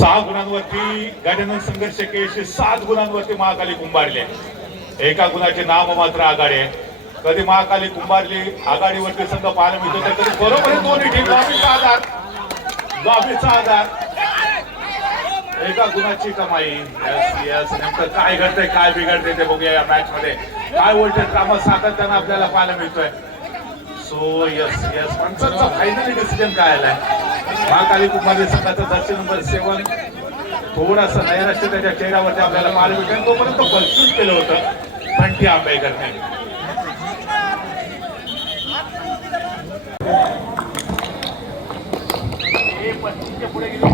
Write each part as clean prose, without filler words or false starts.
6 गुणांवरती गजानन संघर्ष केळशी 7 गुणांवरती महाकाली कुंभारली. एका गुणाचे नाम मात्र आघाडी आहे. कधी महाकाली कुंभारली आघाडीवरती संघ पाहायला मिळतो तर कधी बरोबर दोन्ही टीम लॉबीचा आधार एका गुणाची कमाई. नेमकं काय घडतंय काय बिघडतंय ते बघूया या मॅच मध्ये. काय व्होल्टेज ड्रामा सातत्यानं आपल्याला पाहायला मिळतोय. सो यस पंचांचा फायनली डिसिजन काय आलाय. महाकाली कुंभारली संघाचा जर्सी नंबर 7 थोडासा नैराश्य त्याच्या चेहऱ्यावरती आपल्याला पाहायला मिळतोय. तोपर्यंत बलसून केलं होतं बंटी आंबेकरने. पुढे गेले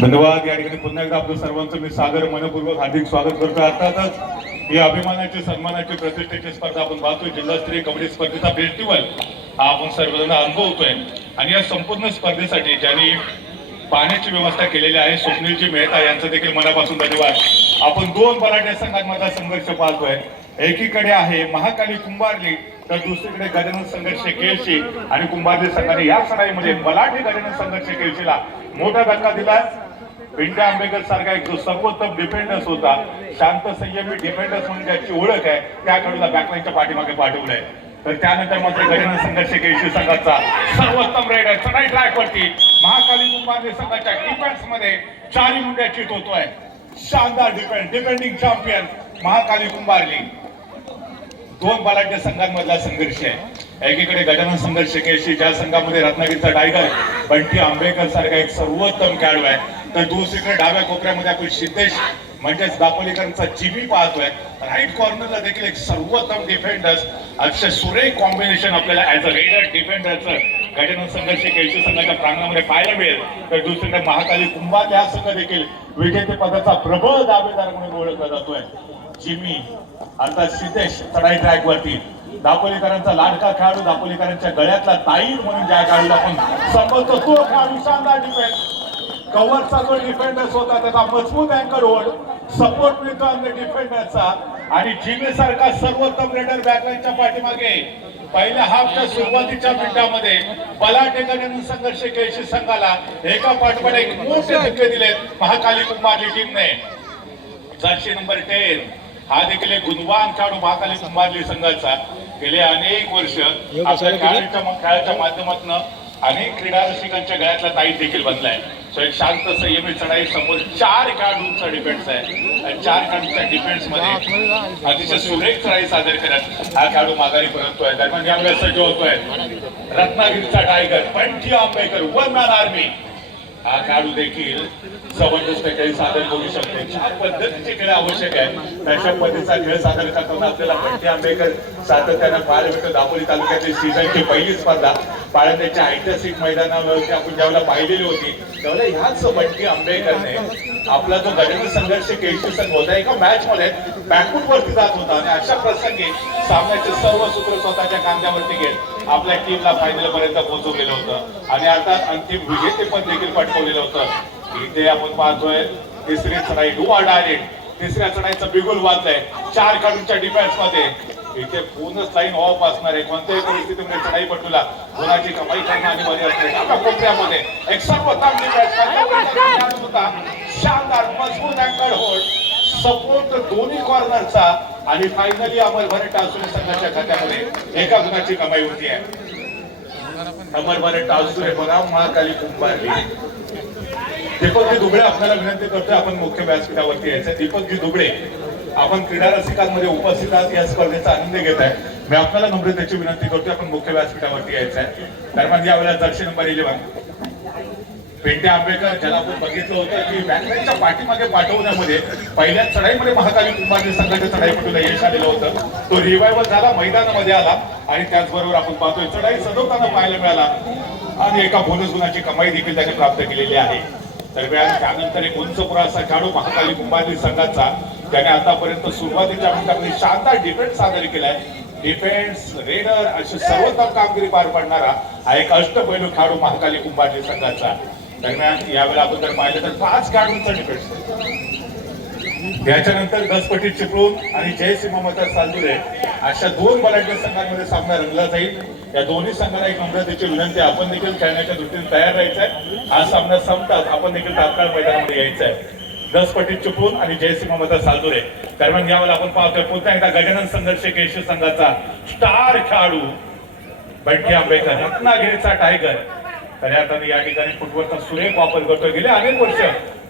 धन्यवाद. या ठिकाणी पुन्हा एकदा आपलं सर्वांचं मी सादर मनपूर्वक हार्दिक स्वागत करतो. अर्थातच ही अभिमानाची सन्मानाची प्रतिष्ठेची स्पर्धा आपण पाहतोय. जिल्हास्तरीय कबड्डी स्पर्धेचा फेस्टिवल हा आपण सर्वजण अनुभवतोय. आणि या संपूर्ण स्पर्धेसाठी ज्यांनी पाण्याची व्यवस्था केलेली आहे स्वप्नीलजी मेहता यांचं देखील मनापासून धन्यवाद. आपण 2 बलाढ्य संघांमधला संघर्ष पाहतोय. एकीकडे आहे महाकाली कुंभारली तर दुसरीकडे गजानन संघर्ष केळशी. आणि कुंभारली संघाने या लढाईमध्ये बलाढ्य गजानन संघर्ष केळशीला मोठा धक्का दिला. पिंटे आंबेकर सारखा एक जो सर्वोत्तम डिफेंडर्स होता, शांत संयमी डिफेंडर्स म्हणून ज्याची ओळख आहे त्या खेळाडूला बॅकलाईनच्या पाठीमागे पाठवलंय. तर त्यानंतर मात्र गजानन संघर्ष केळशी संघाचा सर्वोत्तम रेडर चढाई ट्रॅक वरती महाकाली कुंभारली संघाच्या डिफेन्स मध्ये 4 मुंड्या चित होतोय. शानदार डिफेंडिंग चॅम्पियन महाकाली कुंभारली. 2 बलाढ्य संघांमधला संघर्ष आहे. एकीकडे गजानन संघर्ष केळशी ज्या संघामध्ये रत्नागिरीचा टायगर बंटी आंबेकर सारखा एक सर्वोत्तम खेळाडू आहे, तर दुसरीकडे डाव्या कोपऱ्यामध्ये आपण सिद्धेश म्हणजेच दापोलीकरांचा जिमी पाहतोय. राईट कॉर्नरला देखील एक सर्वोत्तम डिफेंडर्स अक्षय सुरेख कॉम्बिनेशन आपल्याला ऍज अ रेडर डिफेंडरचं गजानन संघर्ष केळशी संघाच्या प्रांगणामध्ये पाहायला मिळेल. तर दुसरीकडे महाकाली कुंभारली हा संघ देखील विजेतेपदाचा प्रबळ दावेदार म्हणून ओळखला जातोय. जिमी अर्थात सिद्धेश चढाई ट्रॅक वरती दापोलीकरांचा लाडका खेळाडू, दापोलीकरांच्या गळ्यातला ताईर म्हणून ज्या खेळाडूला आपण संबोधतो तो खेळाडू. शानदार डिफेंस कव्हरचा जो डिफेंडर्स होता त्याचा मजबूत अँकर होल्ड सपोर्ट मिळतो अन्य डिफेंडरचा. आणि जिमी सारखा सर्वोत्तम रेडर बॅकलाईनच्या पाठीमागे पहिल्या हाफच्या सुरुवातीच्या मिनिटांमध्ये बलाढ्य गजानन संघर्ष केळशी संघाला एका पाठोपाठ एक मोठे धक्के दिलेत महाकाली कुंभारली टीमने. जर्सी नंबर 10 हा देखील एक गुणवान खेळाडू महाकाली कुंभारली संघाचा. गेले अनेक वर्ष आपल्या खेळाच्या माध्यमातून अनेक क्रीडा रसिकांच्या गळ्यातला ताईत देखील बनलाय. सो एक शांत संयमी चढाई समोर 4 खेळाडूंचा डिफेन्स आहे. आणि 4 खेळाडूंच्या डिफेन्स मध्ये अतिशय सुरेख चढाई सादर करत हा खेळाडू माघारी परततोय. दरम्यान यावेळेस सज्ज होतोय रत्नागिरीचा tiger Bunty Ambekar 1 man army. हा खेळाडू देखील जबरदस्त खेळ सादर करू शकतो. ज्या पद्धतीचे खेळ आवश्यक आहे तशा पद्धतीचा खेळ सादर करताना आपल्याला बंटी आंबेकर सातत्यानं पाहायला मिळतो. दापोली तालुक्यातील सीझनची पहिली स्पर्धा पाळंद्याच्या ऐतिहासिक मैदानावरती आपण ज्यावेळेला पाहिलेली होती त्यावेळेला ह्याच बंटी आंबेकरने आपला जो गजानन संघर्ष केळशी संघ होता एका मॅच मध्ये बॅकफूट वरती जात होता आणि अशा प्रसंगी सामन्याचे सर्व सूत्र स्वतःच्या कांद्यावरती घेत आपल्या टीमला फायनल पर्यंत पोहोचवलेलं होतं आणि अर्थात अंतिम विजेतेपद देखील पटकवलेलं होतं. इथे आपण पाहतोय तिसरी चढाई डू ऑर डायरेक्ट. तिसऱ्या चढाईचं बिगुल वाजलंय 4 खेळाडूंच्या डिफेन्स मध्ये. इथे पूर्णच लाईन ऑफ असणार आहे. कोणत्याही परिस्थितीमध्ये चढाईपटूला गुणाची कमाई करणं अनिवार्य असते. आपल्या कोपऱ्यामध्ये एक सर्वोत्तम डिफेन्स होता. शानदार मजबूत अँकर होल्ड सपोर्ट दोन्ही कॉर्नरचा. आणि फायनली अमर भरत टासुरे संघाच्या खात्यामध्ये एका गुणाची कमाई होती आहे. अमर भरत टासुरे बघा महाकाली कुंभारली. दीपकजी दुबळे आपल्याला विनंती करतोय आपण मुख्य व्यासपीठावरती यायचं. दीपकजी दुबळे आपण क्रीडा रसिकांमध्ये उपस्थित आहात, या स्पर्धेचा आनंद घेत आहे. मी आपल्याला नम्रतेची विनंती करतोय आपण मुख्य व्यासपीठावरती यायचं आहे. दरम्यान यावेळेला जर्सी नंबर 11 पिंटे आंबेकर ज्याला आपण बघितलं होतं की बॅकलाईनच्या पाठीमागे पाठवण्यामध्ये पहिल्या चढाईमध्ये महाकाली कुंभारली संघाच्या चढाईपटूला यश आलेलं होतं. तो रिवायवल झाला, मैदानामध्ये आला आणि त्याचबरोबर आपण पाहतोय चढाई सजवताना पाहायला मिळाला आणि एका बोनस गुणाची कमाई देखील त्याने प्राप्त केलेली आहे. दरम्यान त्यानंतर एक उंच पुरासा खेळाडू महाकाली कुंभारली संघाचा त्याने आतापर्यंत सुरुवातीच्या मिनिटांमध्ये शानदार डिफेन्स सादर केलाय. डिफेन्स, रेडर अशी सर्वोत्तम कामगिरी पार पाडणारा हा एक अष्टपैलू खेळाडू महाकाली कुंभारली संघाचा. दरम्यान यावेळेला आपण जर पाहिलं तर 5 खेळाडूंचा डिफेन्स, याच्यानंतर दसपटी चिपळूण आणि जयसिंह ममता सालदुरे अशा 2 बलाढ्य संघांमध्ये सामना रंगला जाईल. या दोन्ही संघांना एक नम्रतेची विनंती, आपण देखील खेळण्याच्या दृष्टीने तयार राहायचं आहे. हा सामना संपताच आपण देखील तात्काळ मैदानामध्ये यायचं आहे. दसपटी चिपळूण आणि जयसिंह ममता सालदुरे. दरम्यान यावेळेला आपण पाहतोय पुन्हा एकदा गजानन संघर्ष केशरी संघाचा स्टार खेळाडू बंटी आंबेकर, रत्नागिरीचा टायगर. खऱ्या अर्थाने या ठिकाणी फुटबॉलचा सुरेख वापर करतोय. गेले अनेक वर्ष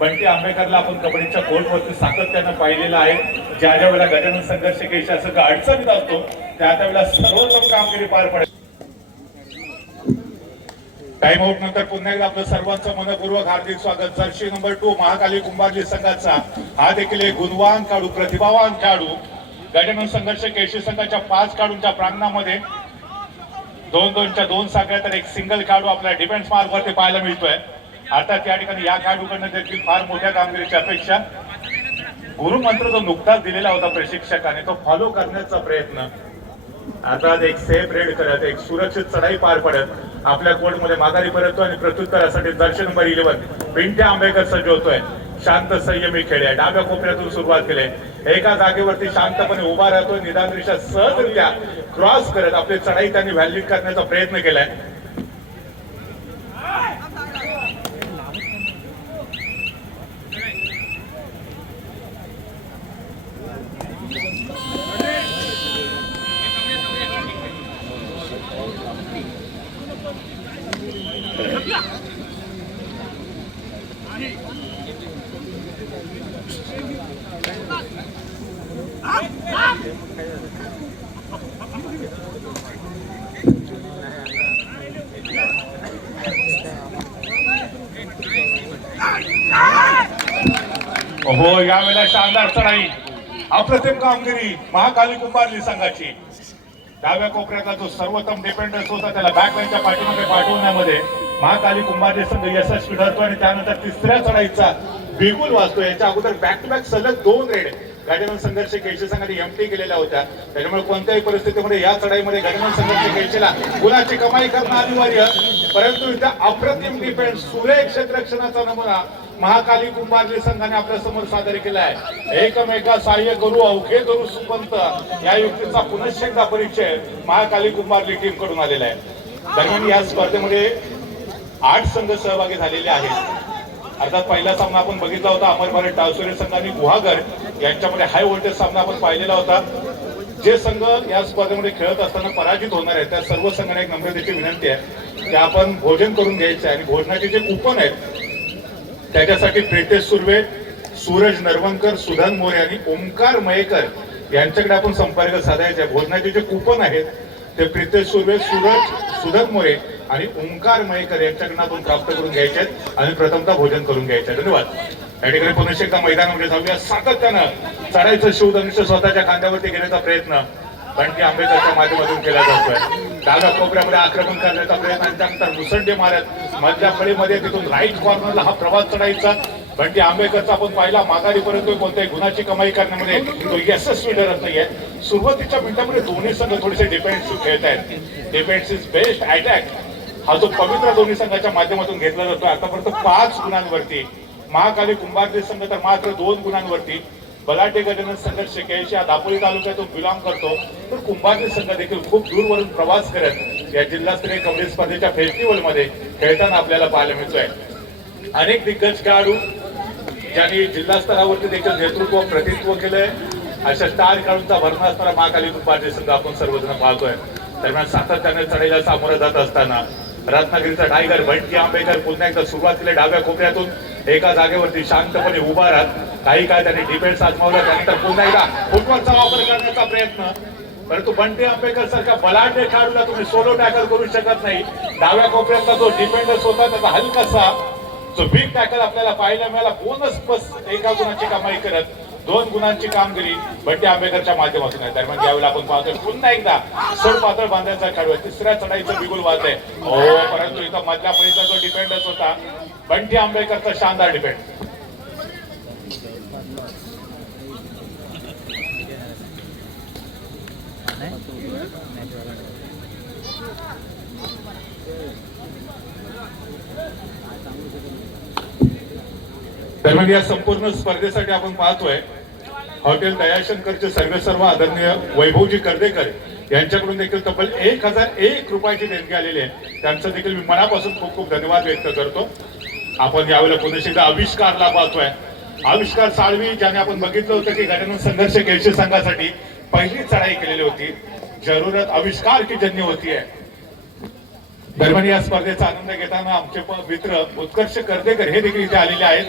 बंटी आंबेकरला आपण कबड्डीच्या कोर्टवरती सातत्यानं पाहिलेलं आहे. ज्या ज्या वेळेला गजानन संघर्ष केशरी असं अडचणीत असतो त्या वेळेला सर्वोत्तम कामगिरी पार पडेल. टाइम आउट नंतर पुन्हा एकदा आपलं सर्वांचं मनपूर्वक हार्दिक स्वागत. जर्सी नंबर 2 महाकाली कुंभारली संघाचा हा देखील एक गुणवान खेळाडू, प्रतिभावान खेळाडू. गजानन संघर्ष केशरी संघाच्या 5 खेळाडूंच्या प्रांगणामध्ये 2-2च्या 2 साखळ्या, तर एक सिंगल खेळाडू आपल्या डिफेन्स मार्कवरती पाहायला मिळतोय. अर्थात या ठिकाणी या खेळाडूकडनं देखील फार मोठ्या कामगिरीची अपेक्षा. गुरुमंत्र जो नुकताच दिलेला होता प्रशिक्षकाने तो फॉलो करण्याचा प्रयत्न. आता एक सेफ रेड करत, एक सुरक्षित चढाई पार पडत आपल्या कोर्टमध्ये माघारी परततो आणि प्रत्युत्तरासाठी दर्शक नंबर 11 बंटी आंबेकर सज्ज होतोय. शांत संयमी खेळ आहे. डाव्या कोपऱ्यातून सुरुवात केली, एका जागेवरती शांतपणे उभा राहतोय. निदानरित्या सहजरित्या क्रॉस करत आपली चढाई त्यांनी व्हॅलिड करण्याचा प्रयत्न केलाय. हो, यावेळेला शानदार चढाई, अप्रतिम कामगिरी महाकाली कुंभारली संघाची. डाव्या कोपऱ्यातला जो सर्वोत्तम डिफेंडर्स होता त्याला बॅकलाईनच्या पाठीमागे पाठवण्यामध्ये महाकाली कुंभारली संघ यशस्वी ठरतो आणि त्यानंतर तिसऱ्या चढाईचा बिगुल वाजतो. याच्या अगोदर बॅक टू बॅक सलग 2 रेड गजानन संघर्ष केशरी संघाने एमटी केलेल्या होत्या. त्याच्यामुळे कोणत्याही परिस्थितीमध्ये या चढाईमध्ये गजानन संघर्ष केशरीला गुणाची कमाई करणं अनिवार्य. परंतु इथं अप्रतिम डिफेन्स, सुरेख क्षेत्ररक्षणाचा नमुना महाकाली कुंभारली संघाने आपल्या समोर सादर केला आहे. एकमेका सहाय्य करू, अवघे करू सुपंत या युक्तीचा पुनश्च एकदा परिचय महाकाली कुंभारली टीम कडून आलेला आहे. दरम्यान या स्पर्धेमध्ये 8 संघ सहभागी झालेले आहेत. अर्थात पहिला सामना आपण बघितला होता अमर भारत टावसोरे संघ आणि गुहागर यांच्यामध्ये हाय व्होल्टेज सामना आपण पाहिलेला होता. जे संघ या स्पर्धेमध्ये खेळत असताना पराजित होणार आहेत त्या सर्व संघांना एक नम्रतेची विनंती आहे की आपण भोजन करून घ्यायचं आहे आणि भोजनाचे जे कुपन आहेत त्याच्यासाठी प्रितेश सुर्वे, सूरज नरवणकर, सुधन मोरे आणि ओमकार मयेकर यांच्याकडे आपण संपर्क साधायचा. भोजनाचे जे कुपन आहेत ते प्रितेश सुर्वे, सुधन मोरे आणि ओमकार मयेकर यांच्याकडून आपण प्राप्त करून घ्यायचे आहेत आणि प्रथमतः भोजन करून घ्यायचे. धन्यवाद. या ठिकाणी पुन्हा एकदा मैदानामध्ये जाऊया. सातत्यानं चढाईचं शिवधनुष्य स्वतःच्या खांद्यावरती घेण्याचा प्रयत्न बंटी आंबेकरच्या माध्यमातून केला जातोय. डाव्या कोपऱ्यामध्ये आक्रमण करण्याचा प्रयत्न आणि त्यानंतर मुसंडी मारत मधल्या फळीमध्ये तिथून राईट कॉर्नरला हा प्रवास चढायचा. बंटी आंबेकरचा आपण पाहिला माघारी परंतु कोणत्याही गुणाची कमाई करण्यामध्ये तो यशस्वी ठरत नाहीये. सुरुवातीच्या मिनिटांमध्ये दोन्ही संघ थोडेसे डिफेन्सिव्ह खेळत आहेत. डिफेन्स इज बेस्ट अटॅक हा जो पवित्र दोन्ही संघाच्या माध्यमातून घेतला जातो. आतापर्यंत 5 गुणांवरती महाकाली कुंभारली संघ तर मात्र 2 गुणांवरती. बलाढ्य गजानन संघर्ष केशरी हा दापोली तालुक्यातून बिलॉंग करतो तर कुंभारली संघ देखील खूप दूरवरून प्रवास करत या जिल्हास्तरीय कबड्डी स्पर्धेच्या फेस्टिवल मध्ये खेळताना आपल्याला पाहायला मिळतोय. अनेक दिग्गज खेळाडू ज्यांनी जिल्हा स्तरावरती देखील नेतृत्व प्रतिनिधित्व केलंय अशा स्टार खेळाडूंचा भरणा असणारा महाकाली कुंभारली संघ आपण सर्वजण पाहतोय. दरम्यान सातत्याने चढाईला सामोरं जात असताना रत्नागिरीचा टायगर बंटी आंबेकर पुन्हा एकदा सुरुवातीला डाव्या कोपऱ्यातून एका जागेवरती शांतपणे उभा राहत काही काय त्यांनी डिफेन्स आजमावला. त्यानंतर पुन्हा एकदा फुटबॉलचा वापर करण्याचा प्रयत्न. परंतु बंटी आंबेकर सारख्या बलाढ्य खेळाडूला तुम्ही सोलो टॅकल करू शकत नाही. डाव्या कोपऱ्यातला जो डिफेंडर्स होता त्याचा हलकासा जो बिग टॅकल आपल्याला पाहायला मिळाला. बोनस बस एका गुणाची कमाई करत 2 गुणांची कामगिरी बंटी आंबेकरच्या माध्यमातून आहे. दरम्यान यावेळेला आपण पाहतोय पुन्हा एकदा सोड पातळ बांधायचा खेळाडू आहे. तिसऱ्या चढाईचं बिगुल वाजलंय. हो, परंतु इथं मधल्या फळीचा जो डिफेंडर्स होता बंटी आंबेकरचा शानदार डिफेंड. दरम्यान या संपूर्ण स्पर्धेसाठी आपण पाहतोय हॉटेल दयाशंकरचे सर्व आदरणीय वैभवजी कर्देकर यांच्याकडून देखील तब्बल 1001 रुपयाची देणगी आलेली आहे. त्यांचं देखील मी मनापासून खूप खूप धन्यवाद व्यक्त करतो. आपण यावेळेला पुन्हा एकदा आविष्कारला पाहतोय. आविष्कार साळवी ज्याने आपण बघितलं होतं की गजानन संघर्ष केळशी संघासाठी पहिली चढाई केलेली होती. जरूरत आविष्कार की जन्य होती आहे. दरम्यान या स्पर्धेचा आनंद घेताना आमचे मित्र उत्कर्ष कर्देकर हे देखील इथे आलेले आहेत.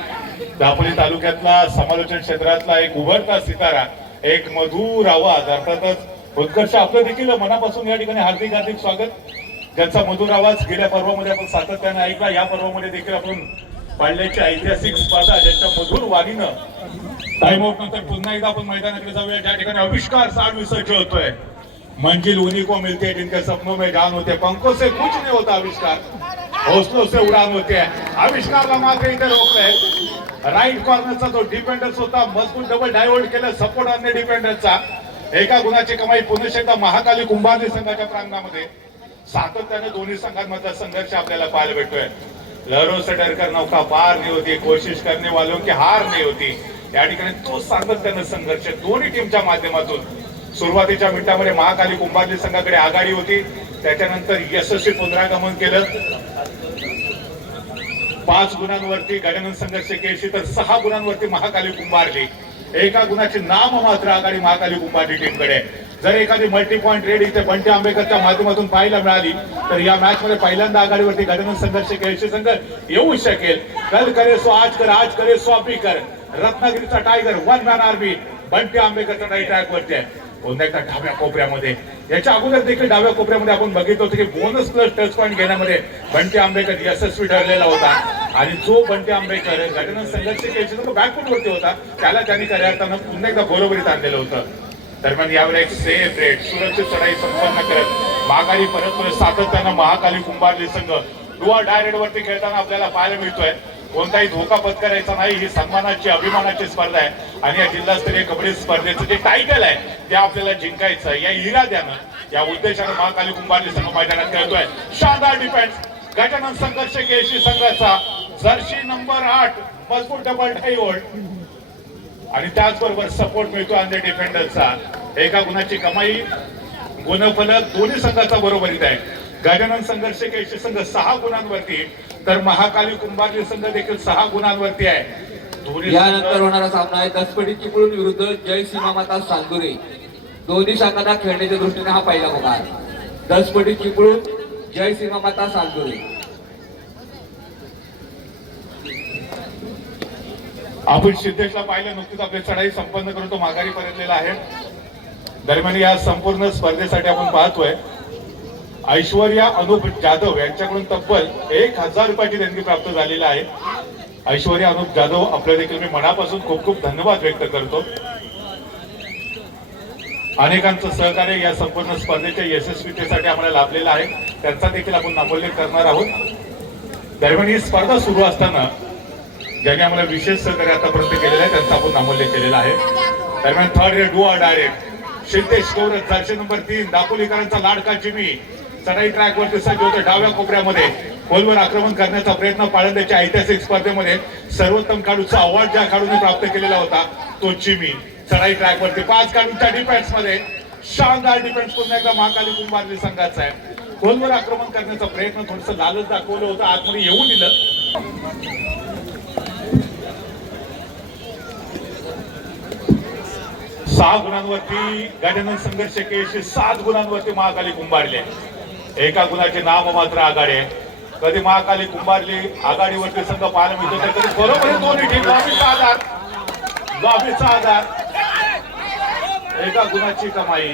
दापोली तालुक्यातला समालोचन क्षेत्रातला एक उभरता सितारा, एक मधुर आवाज. अर्थातच उत्कर्ष आपलं देखील मनापासून या ठिकाणी हार्दिक हार्दिक स्वागत. ज्यांचा मधुर आवाज गेल्या पर्वामध्ये आपण सातत्याने ऐकला, या पर्वामध्ये देखील आपण पाळल्याची ऐतिहासिक स्पर्धा ज्यांच्या मधुर वाणीनं टाइम आउट नंतर पुन्हा एकदा आपण मैदानाकडे जाऊया ज्या ठिकाणी आविष्कार साळवी सज्ज होतोय. मंजिल उन्हीं को मिलती है जिनके सपनों में जान होते, पंखों से कुछ नहीं होता आविष्कार, हौसलों से उड़ान होते हैं. आविष्कारला मात्र इथे रोखलंय. राईट कॉर्नरचा जो डिफेंडर्स होता मजबूत डबल डायव्हर्ट केलं सपोर्ट अन्य डिफेंडरचा. एका गुणाची कमाई पुन्हा एकदा महाकाली कुंभारली संघाच्या प्रांगणामध्ये. सातत्याने दोन्ही संघांमधला संघर्ष आपल्याला पाहायला भेटतोय. लहरों से डरकर नौका पार नहीं होती, कोशिश करने वालों की हार नहीं होती. या ठिकाणी तो सातत्याने संघर्ष दोन्ही टीमच्या माध्यमातून. सुरुवातीच्या मिनिटांमध्ये महाकाली कुंभारली संघाकडे आघाडी होती, त्याच्यानंतर यशस्वी पुनरागमन केलं. 5 गुणांवरती गजानन संघर्ष केळशी तर 6 गुणांवरती महाकाली कुंभारली. एका गुणाची नाम मात्र आघाडी महाकाली कुंभारली टीमकडे. जर एखादी मल्टी पॉइंट रेड इथे बंटी आंबेकरच्या माध्यमातून पाहायला मिळाली तर या मॅच मध्ये पहिल्यांदा आघाडीवरती गजानन संघर्ष केळशी संघ येऊ शकेल. कल करे सो आज कर, आज करे सो अभी कर. रत्नागिरीचा tiger one man army Bunty आंबेकरच्या राईट ट्रॅक वरती आहे. पुन्हा एकदा डाव्या कोपऱ्यामध्ये. याच्या अगोदर देखील डाव्या कोपऱ्यामध्ये आपण बघितलं होतं की बोनस प्लस टच पॉईंट घेण्यामध्ये बंटी आंबेकर यशस्वी ठरलेला होता. आणि जो बंटी आंबेकर गजानन संघर्ष केळशी बॅकफूट वरती होता त्याला त्यांनी खऱ्या अर्थानं पुन्हा एकदा बरोबरीत आणलेलं होतं. दरम्यान यावेळी एक सेफ रेट सुरक्षित चढाई संपन्न करत माघारी परत सातत्यानं महाकाली कुंभारली संघ डुआ डायरेक्ट वरती खेळताना आपल्याला पाहायला मिळतोय. कोणताही धोका पत्करायचा नाही. ही सन्मानाची अभिमानाची स्पर्धा आहे आणि या जिल्हास्तरीय कबड्डी स्पर्धेचं जे टायटल आहे ते आपल्याला जिंकायचं. या इराद्यानं या उद्देशानं महाकाली कुंभारली संघ मैदानात खेळतोय. शानदार डिफेन्स गजानन संघर्ष केळशी संघाचा. जर्सी नंबर 8 मजबूत डबल डायव्हर्ट आणि त्याचबरोबर सपोर्ट मिळतो अन्य डिफेंडरचा. एका गुणाची कमाई. गुणफलक दोन्ही संघाचा बरोबरीत आहे. गजानन संघर्ष केळशी संघ 6 गुणांवरती तर महाकाली कुंभारली संघ देखील 6 गुणांवरती आहे. यानंतर होणारा सामना आहे दसपटी चिपळूण विरुद्ध जय सीमामाता सांगुरे. दोन्ही संघांना खेळण्याच्या दृष्टीने हा पहिला मुकाम. दसपटी चिपळूण जय सीमामाता सांगुरे. आपण सिद्धेशला पाहिलं नुकतीच आपली चढाई संपन्न करून तो माघारी परतलेला आहे. दरम्यान या संपूर्ण स्पर्धेसाठी आपण पाहतोय ऐश्वर्या अनुप जाधव यांच्याकडून तब्बल 1000 रुपयाची देणगी प्राप्त झालेली आहे. ऐश्वर्या अनुप जाधव आपल्या देखील मी मनापासून खूप खूप धन्यवाद व्यक्त करतो. अनेकांचं सहकार्य या संपूर्ण स्पर्धेच्या यशस्वीतेसाठी आम्हाला लाभलेलं आहे. त्यांचा देखील आपण नामोल्लेख करणार आहोत. दरम्यान ही स्पर्धा सुरू असताना ज्यांनी आम्हाला विशेष सहकार्य आतापर्यंत केलेलं आहे त्यांचा आपण नामोल्लेख केलेला आहे. दरम्यान थर्ड रेड डुआ डायरेक्ट सिद्धेश गौरव जर्सी नंबर 3 दापोलीकरांचा लाडका जिमी चढाई ट्रॅक वरती सज्ज होते. डाव्या कोपऱ्यामध्ये खोलवर आक्रमण करण्याचा प्रयत्न पाळंद्याच्या ऐतिहासिक स्पर्धेमध्ये सर्वोत्तम खेळाडूचा अवॉर्ड ज्या खेळाडूने प्राप्त केलेला होता तो जिमी. चढाई ट्रॅक वरती 5 खेळाडूंच्या डिफेन्स मध्ये शानदार डिफेन्स पुन्हा एकदा महाकाली कुंभारली संघाचा आहे. खोलवर आक्रमण करण्याचा प्रयत्न थोडंसं लालच दाखवलं होतं, आतमध्ये येऊ दिलं. 6 गुणांवरती गजानन संघर्ष केळशी 7 गुणांवरती महाकाली कुंभारली. एका गुणाचे नाम मात्र आघाडी आहे. कधी महाकाली कुंभारली आघाडीवरती संघ पाहायला मिळतो तर कधी बरोबर दोन्ही टीम गावीचा आधार. एका गुणाची कमाई.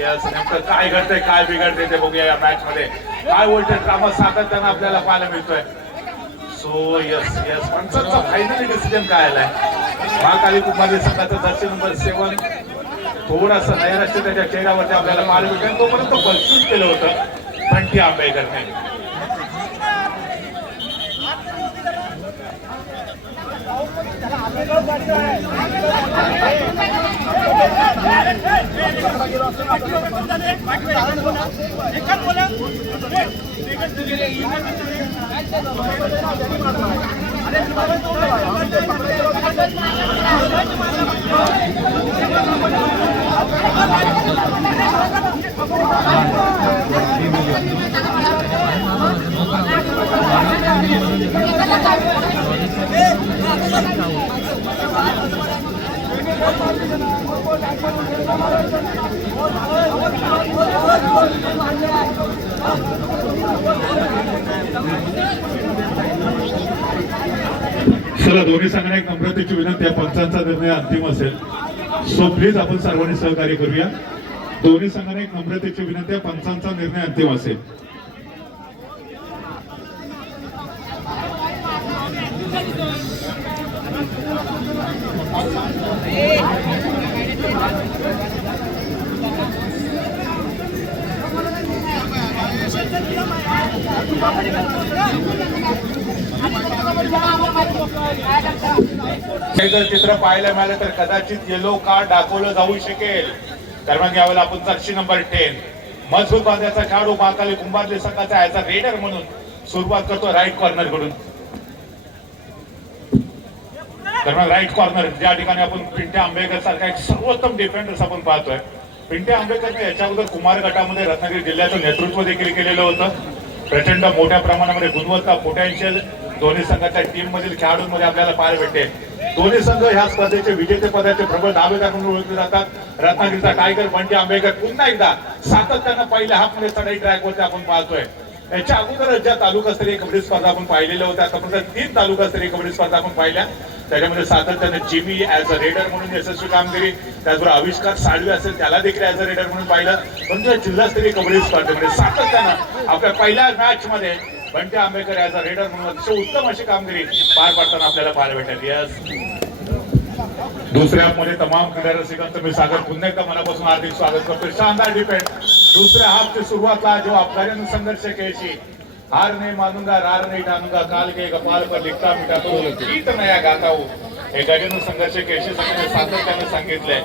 यस नेमकं काय घडतंय काय बिघडतंय ते बघूया या मॅच मध्ये. काय व्होल्टेज ड्रामा सातत्यानं आपल्याला पाहायला मिळतोय. सो यस पंचांचा फायनली डिसिजन काय आलाय. महाकाली कुंभारली संघाचा जर्सी नंबर 7 थोडासा नैराश्य त्याच्या चेहऱ्यावरती आपल्याला पाहायला मिळतोय. तोपर्यंत बलसूट केलं होतं बंटी आंबेकरने. चला, दोन्ही संघांना एक नम्रतेची विनंती आहे, पंचांचा निर्णय अंतिम असेल, सो प्लीज आपण सर्वांनी सहकार्य करूया. दोन्ही संघांना एक नम्रतेची विनंती आहे, पंचांचा निर्णय अंतिम असेल. हे जर चित्र पाहायला मिळालं तर कदाचित येलो कार्ड दाखवलं जाऊ शकेल. दरम्यान यावेळेला आपण जर्सी नंबर 10 मजबूत बांध्याचा खेळाडू महाकाली कुंभारले संघाचा याचा रेडर म्हणून सुरुवात करतो राईट कॉर्नर कडून. दरम्यान राईट कॉर्नर ज्या ठिकाणी आपण पिंट्या आंबेकर सारखा एक सर्वोत्तम डिफेंडर्स आपण पाहतोय. पिंट्या आंबेकरने याच्या अगोदर कुमार गटामध्ये रत्नागिरी जिल्ह्याचं नेतृत्व देखील केलेलं होतं. प्रचंड मोठ्या प्रमाणामध्ये गुणवत्ता पोटेन्शियल दोन्ही संघाच्या टीम मधील खेळाडूंमध्ये आपल्याला पाहायला भेटते. दोन्ही संघ ह्या स्पर्धेचे विजेते पदाचे प्रबळ दावेदार म्हणून ओळखले जातात. रत्नागिरीचा टायगर बंटी आंबेकर पुन्हा एकदा सातत्यानं पहिल्या हाफमध्ये चढाई ट्रॅकवरती आपण पाहतोय. याच्या अगोदर ज्या तालुकास्तरीय कबड्डी स्पर्धा आपण पाहिलेल्या होत्या, आतापर्यंत 3 तालुकास्तरीय कबड्डी स्पर्धा आपण पाहिल्या. त्याच्यामध्ये सातत्याने जिमी ऍज अ रेडर म्हणून यशस्वी कामगिरी, त्याचबरोबर आविष्कार साळवी असेल त्याला देखील ऍज अ रेडर म्हणून पाहिलं. पण जिल्हास्तरीय कबड्डी स्पर्धेमध्ये सातत्यानं आपल्या पहिल्या मॅच मध्ये Bunty Ambekar as a raider म्हणून अतिशय उत्तम अशी कामगिरी पार पाडताना आपल्याला पाहायला भेटेल. यस, दुसऱ्या हाफमध्ये तमाम क्रीडा रसिकांचं मी सागर पुन्हा एकदा मनापासून हार्दिक स्वागत करतो. शानदार डिफेंड दुसऱ्या हाफची सुरुवातला जो अफगाणिस्तान संघर्ष केशी हार नहीं मानूंगा रार नहीं ठानूंगा काल के कपाल पर लिखता मिटा तो गीत नया गाता हूँ. हे गजानन संघर्ष केशी संघाने सातत्याने सांगितलंय,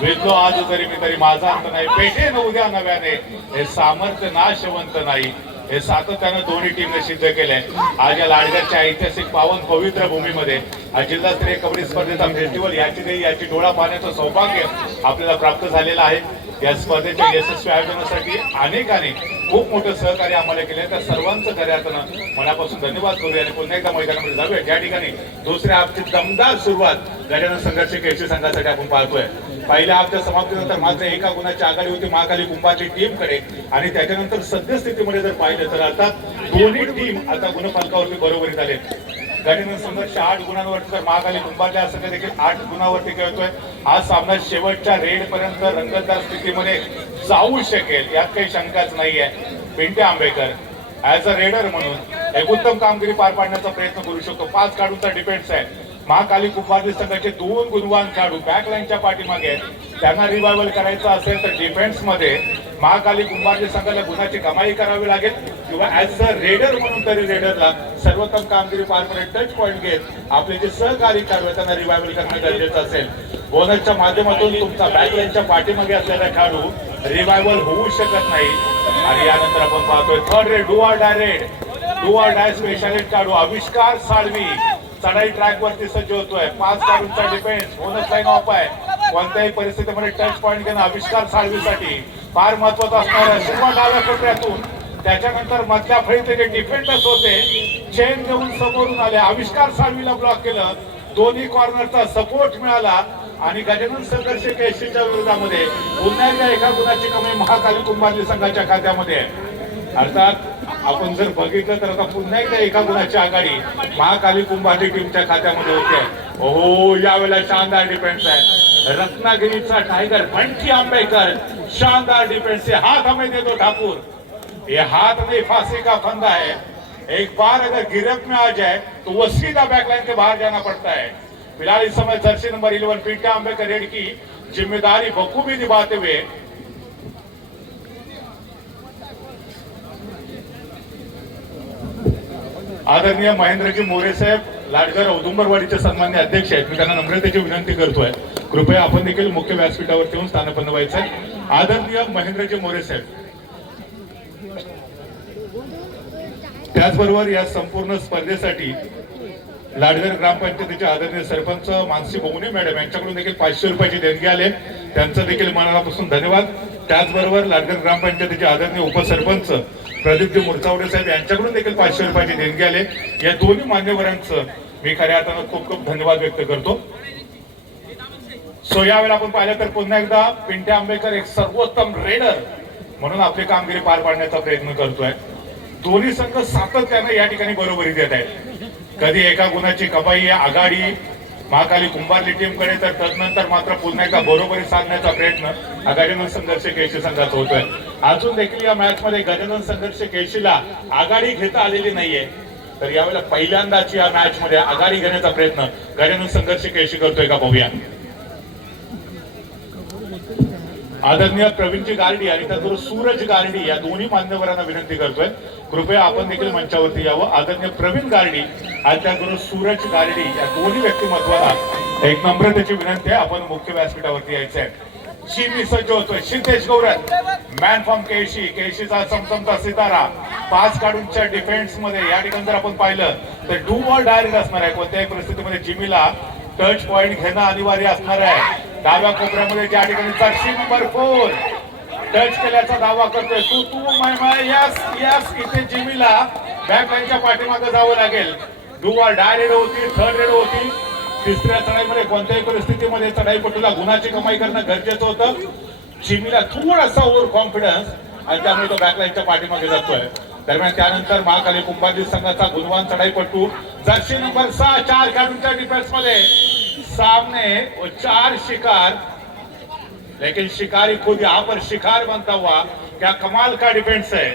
वेदलो आज तरी मी तरी माझा अंत नाही, पेटे न उद्या नव्याने, हे सामर्थ्य नाशवंत नाही. हे सातत्यानं दोन्ही टीमने सिद्ध केलंय. आज या लाडघरच्या ऐतिहासिक पावन पवित्र भूमीमध्ये हा जिल्हास्तरीय कबड्डी स्पर्धेचा फेस्टिवल याची डोळा पाहण्याचं सौभाग्य आपल्याला प्राप्त झालेलं आहे. या स्पर्धेच्या यशस्वी आयोजनासाठी अनेकांनी खूप मोठं सहकार्य आम्हाला केले. त्या सर्वांचं कार्यातनं मनापासून धन्यवाद करूया आणि पुन्हा एकदा मैदानामध्ये जाऊया. ज्या ठिकाणी दुसऱ्या हाफची दमदार सुरुवात गजानन संघर्ष केशी संघासाठी आपण पाहतोय. पहिल्या हाफच्या समाप्तीनंतर मात्र एका गुणाची आघाडी होती महाकाली कुंभारची टीमकडे आणि त्याच्यानंतर सद्यस्थितीमध्ये जर पाहिलं तर आता दोन्ही टीम आता गुणफलकावरती बरोबरीत आले. गजानन संघर्ष 8 गुणांवरती तर महाकाली कुंभारच्या संघ देखील 8 गुणांवरती खेळतोय. हा सामना शेवटच्या रेड पर्यंत रंगतदार स्थितीमध्ये जाऊ शकेल यात काही शंकाच नाहीये. Pintya Ambekar as a raider म्हणून एक उत्तम कामगिरी पार पाडण्याचा प्रयत्न करू शकतो. 5 खेळाडूंचा डिफेन्स आहे. महाकाली कुंभारली संघाचे 2 गुणवान खेळाडू बॅकलाईनच्या पाठीमागे आहेत. त्यांना रिवायवल करायचं असेल तर डिफेन्स मध्ये महाकाली कुंभारली संघाला गुणाची कमाई करावी लागेल किंवा ऍज अ रेडर म्हणून तरी रेडरला सर्वोत्तम कामगिरी पार पाडत टच पॉईंट घेत आपले जे सहकारी खेळाडू आहेत त्यांना रिवायवल करणं गरजेचं असेल. बोनसच्या माध्यमातून तुमचा बॅकलाईनच्या पाठीमागे असलेला खेळाडू रिवायवल होऊ शकत नाही. आणि यानंतर आपण पाहतोय third red do or die specialist खेळाडू आविष्कार साळवी चढाई ट्रॅक वरती सज्ज होतोय. 5 खेळाडूंचा डिफेन्स बोनस लाईन ऑफ आहे. कोणत्याही परिस्थितीमध्ये टच पॉईंट घेणं आविष्कार साळवीसाठी फार महत्वाचं असणार आहे. सुरुवात डाव्या कोपऱ्यातून त्याच्यानंतर मधल्या फळीचे जे डिफेंडर्स होते चेन घेऊन समोरून आले. आविष्कार साळवीला ब्लॉक केलं. दोन्ही कॉर्नरचा सपोर्ट मिळाला आणि गजानन संघर्ष केशीच्या विरोधामध्ये पुन्हा एकदा एका गुणाची कमी महाकाली कुंभारली संघाच्या खात्यामध्ये आहे. अर्थात आपण जर बघितलं तर आता पुन्हा एकदा एका गुणाची आघाडी महाकाली कुंभारली टीमच्या खात्यामध्ये होते. ओहो, यावेळेला शानदार डिफेन्स आहे. रत्नागिरीचा टायगर बंटी आंबेकर शानदार डिफेंस से हाथ हमें दे दो ठाकुर. ये हाथ में फांसी का फंदा है. एक बार अगर गिरफ्त में आ जाए तो वो सीधा बैकलाइन के बाहर जाना पड़ता है. फिलहाल इस समय Jersey number 11 Pintya Ambekar red की जिम्मेदारी बखूबी निभाते हुए आदरणीय महेंद्रजी मोरे साहेब लाडघर औदुंबरवाडीचे सन्मान्य अध्यक्ष आहेत, मी त्यांना नम्रतेची विनंती करतोय, कृपया आपण देखील मुख्य व्यासपीठावरती येऊन स्थानापन्न व्हायचंय. आदरणीय महेंद्रजी मोरे साहेब, त्याचबरोबर या संपूर्ण स्पर्धेसाठी लाडघर ग्रामपंचायतीचे आदरणीय सरपंच मानसी बोगणे मॅडम यांच्याकडून देखील 500 रुपयाची देणगी आले, त्यांचं देखील मनापासून धन्यवाद. त्याचबरोबर लाडघर ग्रामपंचायतीचे आदरणीय उपसरपंच प्रदीपजी मुरचावडे साहेब यांच्याकडून देखील 500 रुपयाची देणगी आले. या दोन्ही मान्यवरांचं मी खऱ्या अर्थानं खूप खूप धन्यवाद व्यक्त करतो. सो यावेळेला आपण पाहिलं तर पुन्हा एकदा पिंट्या आंबेकर एक सर्वोत्तम रेडर म्हणून आपली कामगिरी पार पाडण्याचा प्रयत्न करतोय. दोन्ही संघ सातत्याने या ठिकाणी बरोबरी देत आहेत. कधी एका गुणाची कमाई आघाडी महाकाली कुंभारली टीमकडे, तर तदनंतर मात्र पुन्हा एकदा बरोबरी साधण्याचा प्रयत्न हा गजानन संघर्ष केळशी संघाचा होतोय. अजून देखील या मॅच मध्ये गजानन संघर्ष केळशीला आघाडी घेता आलेली नाहीये, तर यावेळेला पहिल्यांदाच या मॅच मध्ये आघाडी घेण्याचा प्रयत्न गजानन संघर्ष केळशी करतोय का पाहूया. आदरणीय प्रवीणजी गारडी आणि त्याचबरोबर सूरज गारडी या दोन्ही मान्यवरांना विनंती करतोय, कृपया आपण देखील मंचावरती यावं. आदरणीय प्रवीण गारडी आणि त्याचबरोबर सूरज गारडी या दोन्ही व्यक्तिमत्वाला एक नम्रतेची विनंती आहे, आपण मुख्य व्यासपीठावरती यायचं आहे. मी सज्ज होतोय सिद्धेश गौरव मॅन फ्रॉम केळशी, केळशीचा चमचमता सितारा 5 काढूनच्या डिफेन्स मध्ये या ठिकाणी जर आपण पाहिलं तर डू ऑर डायरेक्ट असणार आहे. कोणत्याही परिस्थितीमध्ये जिमीला टच पॉइंट घेणं अनिवार्य असणार आहे. डाव्या कोपऱ्यामध्ये ज्या ठिकाणी जर्सी नंबर 4 टच केल्याचा दावा करतोय, तू माय यस यस, इथे जिमीला बॅकलाईनच्या पाठीमागे जावं लागेल. डू ऑर डाय रेड होती, थर्ड रेड होती. तिसऱ्या चढाईमध्ये कोणत्याही परिस्थितीमध्ये चढाईपटूला गुणाची कमाई करणं गरजेचं होतं. जिमीला थोडासा ओव्हर कॉन्फिडन्स आणि त्यामुळे तो बॅकलाईनच्या पाठीमागे जातोय. दरम्यान त्यानंतर महाकाली कुंभारली संघाचा गुणवान चढाईपटू जर्सी नंबर 6 4 खेळाडूंच्या डिफेन्स मध्ये सामने वो 4 शिकार, लेकिन शिकारी खुद यहाँ पर शिकार बनता हुआ. क्या कमाल का डिफेन्स है.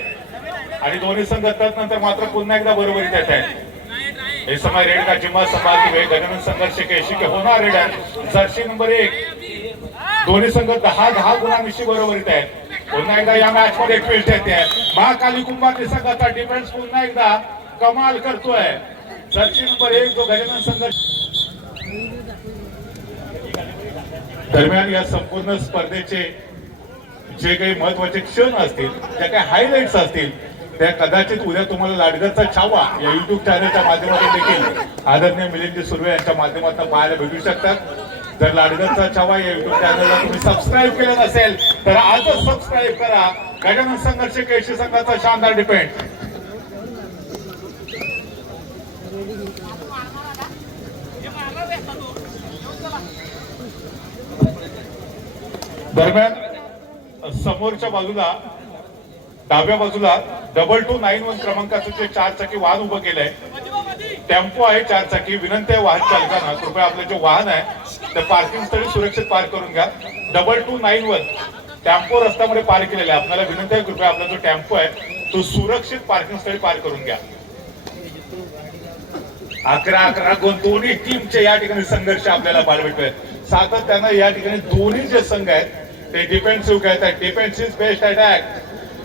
आणि दोन्ही संघ तदनंतर मात्र पुन्हा एकदा बरोबरी देत आहेत. इस समय रेड का जिम्मा संभालते हुए गजानन संघर्ष केळशी के होणार रेडर जर्सी नंबर 1. दोन्ही संघ 10-10 गुणांशी बरोबरीत आहेत. पुन्हा एकदा या मॅच मध्ये ट्विस्ट येते. महाकाली कुंभारली संघाचा डिफेन्स पुन्हा एकदा कमाल करतोय. जर्सी नंबर 1 जो गजानन संघर्ष. दरम्यान या संपूर्ण स्पर्धेचे जे काही महत्वाचे क्षण असतील, ज्या काही हायलाइट्स असतील, त्या कदाचित उद्या तुम्हाला लाडघरचा छावा या युट्यूब चॅनलच्या माध्यमातून देखील आदरणीय मिलिंद सुर्वे यांच्या माध्यमातून पाहायला भेटू शकतात. जर लाडघरचा छावा या युट्यूब चॅनलला तुम्ही सबस्क्राईब केलं नसेल तर आजच सबस्क्राईब करा. गजानन संघर्ष केळशी संघाचा शानदार डिफेंड. दरम्यान समोरच्या बाजूला डाव्या बाजूला 2291 क्रमांकाचं जे 4 चाकी वाहन उभं केलंय, टेम्पो आहे 4 चाकी. विनंती आहे वाहन चालकांना, कृपया आपलं जे वाहन आहे ते पार्किंग स्थळी सुरक्षित पार्क करून घ्या. 2291 टेम्पो रस्त्यामध्ये पार्क केलेला आहे. आपल्याला विनंती आहे, कृपया आपला जो टेम्पो आहे तो सुरक्षित पार्किंग स्थळी पार्क करून घ्या. 11-11 गुण दोन्ही टीमचे या ठिकाणी संघर्ष आपल्याला पाहायला भेटतोय. सातत्यानं या ठिकाणी दोन्ही जे संघ आहेत ते डिफेन्सिव्ह खेळत आहेत. Defence is best attack.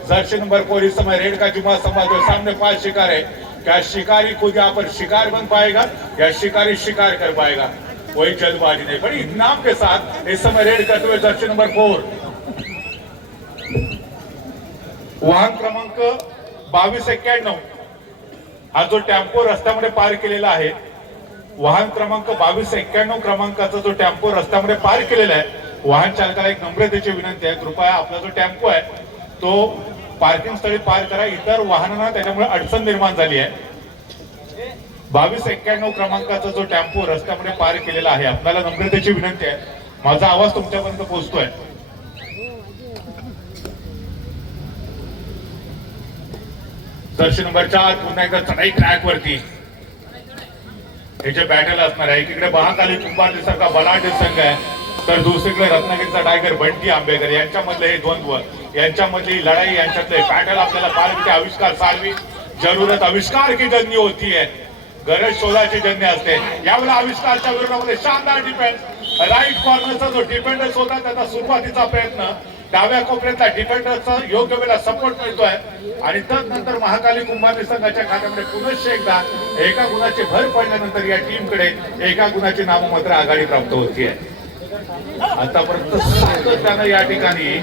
Jersey number 4 इस समय रेड का जुम्मा संभालते सामने 5 शिकार है. क्या शिकारी खुद यहाँ पर शिकार बन पाएगा या शिकारी शिकार कर पाएगा, कोई जल्दबाजी नहीं. बड़ी नाम के साथ इस समय रेड करते हुए जर्सी नंबर 4 वाहन क्रमांक 2291 हा जो टेम्पो रस्त्यामध्ये पार केलेला आहे, वाहन क्रमांक 2291 क्रमांकाचा जो टेम्पो रस्त्यामध्ये पार केलेला आहे, वाहन चालकाला एक नम्रतेची विनंती आहे, कृपया आपला जो टेम्पो आहे तो पार्किंग स्थळी पार करा. इतर वाहनांना त्याच्यामुळे अडचण निर्माण झाली आहे. 2291 क्रमांकाचा जो टेम्पो रस्त्यामध्ये पार केलेला आहे, आपल्याला नम्रतेची विनंती आहे. माझा आवाज तुमच्यापर्यंत पोहोचतोय. जर्सी नंबर 4 पुन्हा एकदा चढाई ट्रॅक वरती हे जे बॅटल असणार आहे. एकीकडे महाकाली कुंभारली सारखा बलाढ्य संघ आहे, तर दुसरीकडे रत्नागिरीचा टायगर बंटी आंबेकर यांच्यामधले हे द्वंद्व, यांच्यामधली लढाई, यांच्यातले बॅटल आपल्याला पाहायला. आविष्कार साळवी जरूरत आविष्कार की जन्य होती है, गरज शोधाची जन्य असते. यावेळेला आविष्कारच्या विरोधामध्ये शानदार डिफेन्स. राईट कॉर्नरचा जो डिफेंडर्स होता त्याचा सुरुवातीचा प्रयत्न डाव्या कोपऱ्यातला डिफेंडरचा योग्य वेळेला सपोर्ट मिळतोय आणि त्यानंतर महाकाली कुंभारली संघाच्या खात्यामध्ये पुनश्च एकदा एका गुणाची भर पडल्यानंतर या टीमकडे एका गुणाची नाममात्र आघाडी प्राप्त होतीये. आतापर्यंत सातत्यानं या ठिकाणी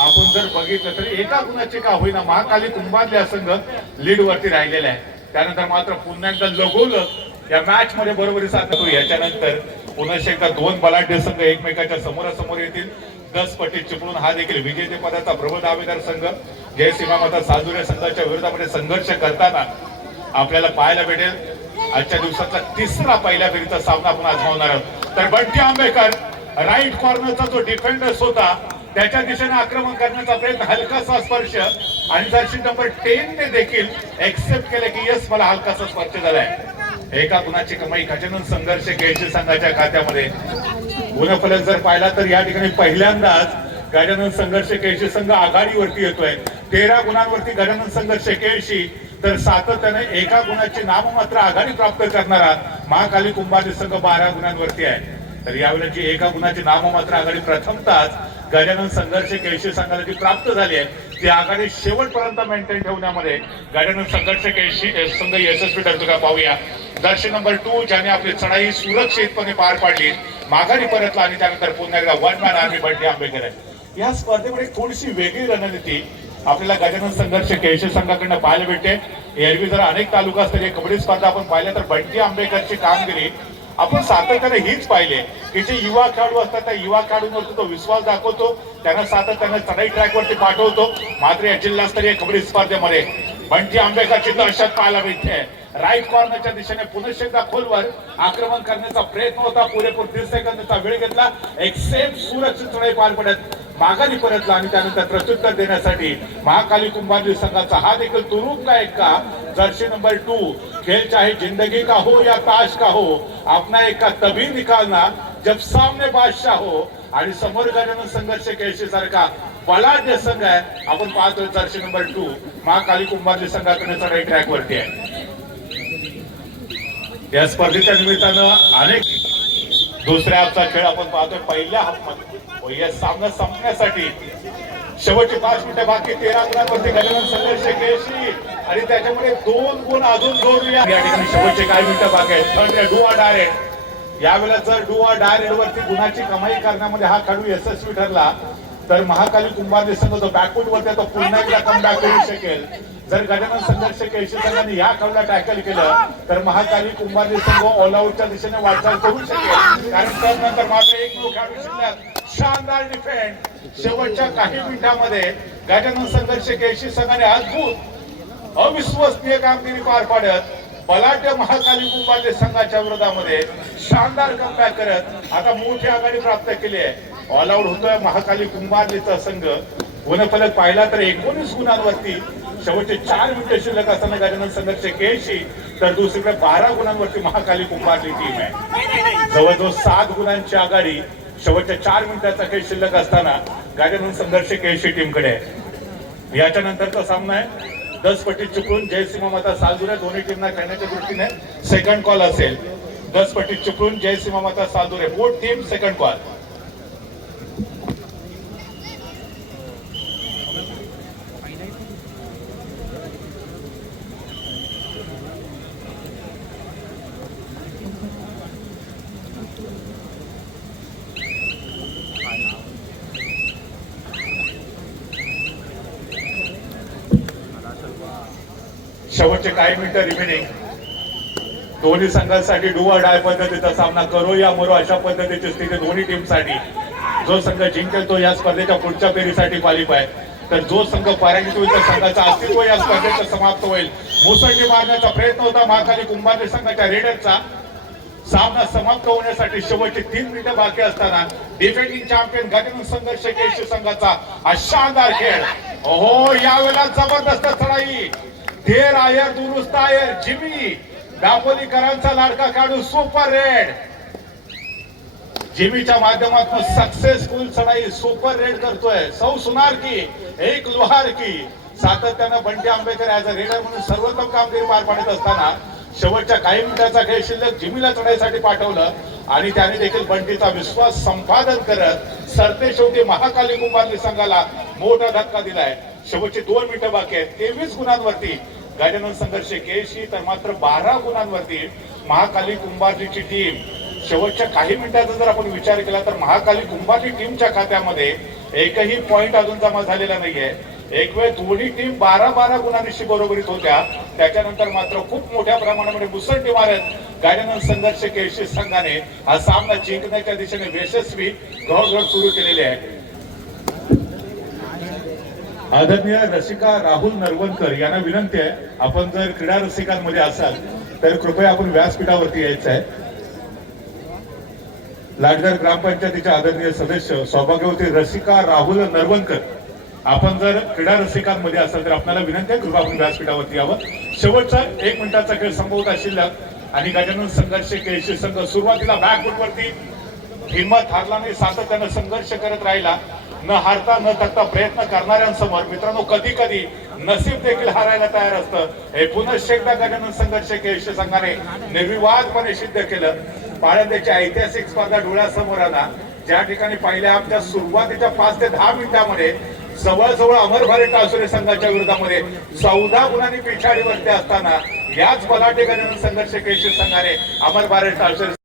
आपण जर बघितलं तर एका गुणाची का होईना महाकाली कुंभारली संघ लीड वरती राहिलेला आहे. त्यानंतर मात्र पुन्हा एकदा लगोलग या मॅच मध्ये बरोबरी साधतो. याच्यानंतर पुन्हा एकदा दोन बलाढ्य संघ एकमेकाच्या समोरासमोर येतील. 10 पटी चिपळूण हा देखील विजेतेपदाचा प्रबळ दावेदार संघ जय सीमामाता साजुरे संघाच्या विरोधामध्ये संघर्ष करताना आपल्याला पाहायला भेटेल. आजच्या दिवसातला तिसरा पहिल्या फेरीचा सामना आपण आजमावणार आहोत. तर बंटी आंबेकर राईट कॉर्नरचा जो डिफेंडर्स होता त्याच्या दिशेने आक्रमण करण्याचा प्रयत्न, हलकासा स्पर्श आणि जर्सी नंबर 10 ने देखील एक्सेप्ट केले की यस मला हलकासा स्पर्श झालाय. एका गुणाची कमाई गजानन संघर्ष केळशी संघाच्या खात्यामध्ये. गुणफलक जर पाहिला तर या ठिकाणी पहिल्यांदाच गजानन संघर्ष केळशी संघ आघाडीवरती येतोय. 13 गुणांवरती गजानन संघर्ष केळशी, तर सातत्याने एका गुणाची नाममात्र आघाडी प्राप्त करणारा महाकाली कुंभारली संघ 12 गुणांवरती आहे. तर यावेळी जी एका गुणाची नाममात्र आघाडी प्रथमतःच गजानन संघर्ष केळशी संघाला जी प्राप्त झाली आहे ती आघाडी शेवटपर्यंत मेंटेन ठेवण्यामध्ये गजानन संघर्ष केळशी संघ यशस्वी ठरतो का पाहूया. दर्शन नंबर 2 ज्याने आपली चढाई सुरक्षितपणे पार पाडली, माघारी परतला आणि त्यानंतर पुन्हा एकदा one man army Bunty Ambekar आहे. या स्पर्धेमध्ये थोडीशी वेगळी रणनीती आपल्याला गजानन संघर्ष केळशी संघाकडनं पाहायला भेटते. एरवी जर अनेक तालुकास्तरीय कबड्डी स्पर्धा आपण पाहिल्या तर बंटी आंबेकरची कामगिरी आपण सातत्याने हीच पाहिले की जे युवा खेळाडू असतात त्या युवा खेळाडूंवरती तो विश्वास दाखवतो, त्यांना सातत्याने चढाई ट्रॅकवरती पाठवतो. मात्र या जिल्हास्तरीय कबड्डी स्पर्धेमध्ये बंटी आंबेकरची दहशत पाहायला मिळते. राईट कॉर्नरच्या दिशेने पुनश्च एकदा खोलवर आक्रमण करण्याचा प्रयत्न होता. पुरेपूर 30 सेकंदाचा वेळ घेतला. एक सेफ सुरक्षित चढाई पार पडत माघारी परतला आणि त्यानंतर प्रत्युत्तर देण्यासाठी महाकाली कुंभारली संघाचा हा देखील तुरुंग का एक का जर्सी नंबर 2 खेल चाहे जिंदगी का हो या ताश का हो अपना एक का तभी निकालना जब सामने बादशाह हो. आणि समोर गजानन संघर्ष केळशी सारखा बलाढ्य संघ आहे. आपण पाहतोय जर्सी नंबर 2 महाकाली कुंभारली संघाकडे चढाई ट्रॅक वरती आहे. या स्पर्धेच्या निमित्तानं अनेक दुसऱ्या हाफचा खेळ आपण पाहतोय. पहिल्या हाफमध्ये या सामना संपण्यासाठी शेवटचे 5 मिनिटे बाकी 13 गुणांवरती गजानन संघर्ष केळशी आणि त्याच्यामध्ये 2 गुण अजून जोडूया. या ठिकाणी शेवटचे काही मिनिटं बाकी आहेत. Third do or direct. यावेळेला जर डू ऑर डायरेक्ट वरती गुणाची कमाई करण्यामध्ये हा खेळाडू यशस्वी ठरला तर महाकाली कुंभारली संघ जो बॅकफूट वरती तो पुन्हा एकदा कमबॅक करू शकेल. जर गजानन संघर्ष केळशी संघाने या खेळाला टॅकल केलं तर महाकाली कुंभारली संघ ऑल आउटच्या दिशेने वाटचाल करू शकेल. कारण त्यानंतर मात्र एक खेळाडू शिल्लक. शानदार डिफेंड शेवटच्या काही मिनिटांमध्ये गजानन संघर्ष केळशी संघाने अद्भुत अविश्वसनीय कामगिरी पार पाडत बलाढ्य महाकाली कुंभारली संघाच्या विरोधामध्ये शानदार कमबॅक करत आता मोठी आघाडी प्राप्त केली आहे. ऑल आउट होतोय महाकाली कुंभारलीचा संघ. गुणफलक पाहिला तर 19 गुणांवरती शेवटचे 4 मिनिटे शिल्लक असताना गजानन संघर्ष केळशी, तर दुसरीकडे 12 गुणांवरती महाकाली कुंभारली टीम आहे. जवळजवळ 7 गुणांची आघाडी शेवटच्या 4 मिनिटाचा खेळ शिल्लक असताना गजानन संघर्ष केळशी टीमकडे आहे. याच्या नंतरचा सामना आहे 10 पटी चिपळूण जय सीमामाता साजुरे. दोन्ही टीमना खेळण्याच्या दृष्टीने सेकंड कॉल असेल. 10 पटी चिपळूण जय सीमामाता साजुरे बोथ टीम सेकंड कॉल. शेवटचे काही मिनिटं रिमेनिंग. दोन्ही संघांसाठी डू ऑर डाय पद्धतीचा सामना, करो या मरो अशा पद्धतीची स्थिती दोन्ही टीमसाठी. जो संघ जिंकेल तो या स्पर्धेच्या पुढच्या फेरीसाठी क्वालिफाय, तर जो संघ पराजित होईल त्या संघाचं अस्तित्व या स्पर्धेचं समाप्त होईल. मुसंडी मारण्याचा प्रयत्न होता महाकाली कुंभारली संघाच्या रेडरचा. सामना समाप्त होण्यासाठी शेवटचे 3 मिनिटं बाकी असताना डिफेंडिंग चॅम्पियन गजानन संघर्ष केळशी संघाचा हा शानदार खेळ. ओहो, यावेळेला जबरदस्त चढाई. देर आयर दुरुस्त आयर जिमी दापोलीकरांचा लाडका काढू सुपर रेड. जिमीच्या माध्यमातून सक्सेसफुल चढाई सुपर रेड करतोय. सौ सुनार की एक लोहार की. सातत्यानं Bunty Ambekar as a raider म्हणून सर्वोत्तम कामगिरी पार पाडत असताना शेवटच्या काही मिनिटाचा खेळ शिल्लक जिमीला चढायसाठी पाठवलं आणि त्याने देखील बंटीचा विश्वास संपादन करत सरते शेवटी महाकाली कुंभारली संघाला मोठा धक्का दिलाय. शेवटचे 2 मिनिटं बाकी आहेत. 23 गुणांवरती गजानन संघर्ष केशी, तर मात्र 12 गुणांवरती महाकाली कुंभारलीची टीम. शेवटच्या काही मिनिटांचा जर आपण विचार केला तर महाकाली कुंभारली टीमच्या खात्यामध्ये एकही पॉइंट अजून जमा झालेला नाहीये. एक वेळ दोन्ही टीम 12-12 गुणांशी बरोबरीत होत्या. त्याच्यानंतर मात्र खूप मोठ्या प्रमाणामध्ये मुसंडी मारत गजानन संघर्ष केशी संघाने हा सामना जिंकण्याच्या दिशेने यशस्वी घोडदौड सुरू केलेली आहे. आदरणीय रसिका राहुल नरवणकर यांना विनंती आहे, आपण जर क्रीडा रसिकांमध्ये असाल तर कृपया आपण व्यासपीठावरती यायचं आहे. लाटघर ग्रामपंचायतीचे आदरणीय सदस्य सौभाग्यवती रसिका राहुल नरवणकर, आपण जर क्रीडा रसिकांमध्ये असाल तर आपल्याला विनंती आहे, कृपया आपण व्यासपीठावरती यावं. शेवटचा 1 मिनिटाचा खेळ संभवता शिल्लक आणि गजानन संघर्ष केशी संघ सुरुवातीला बॅकफुटवरती हिंमत हारला नाही, सातत्यानं संघर्ष करत राहिला. न हारता न थकता प्रयत्न करणाऱ्यांसमोर मित्रांनो कधी कधी नसीब देखील हारायला तयार असतं. हे पुन्हा एकदा गजानन संघर्ष केशी संघाने निर्विवादपणे सिद्ध केलं. पाळंद्याची ऐतिहासिक स्पर्धा डोळ्यासमोर आला, ज्या ठिकाणी पहिल्या आमच्या सुरुवातीच्या 5 ते 10 मिनिटांमध्ये जवळजवळ अमर भारत टाळसुरे संघाच्या विरोधामध्ये 14 गुणांनी पिछाडीवरती असताना याच बलाढ्य गजानन संघर्ष केशी संघाने अमर भारत टाळसुरे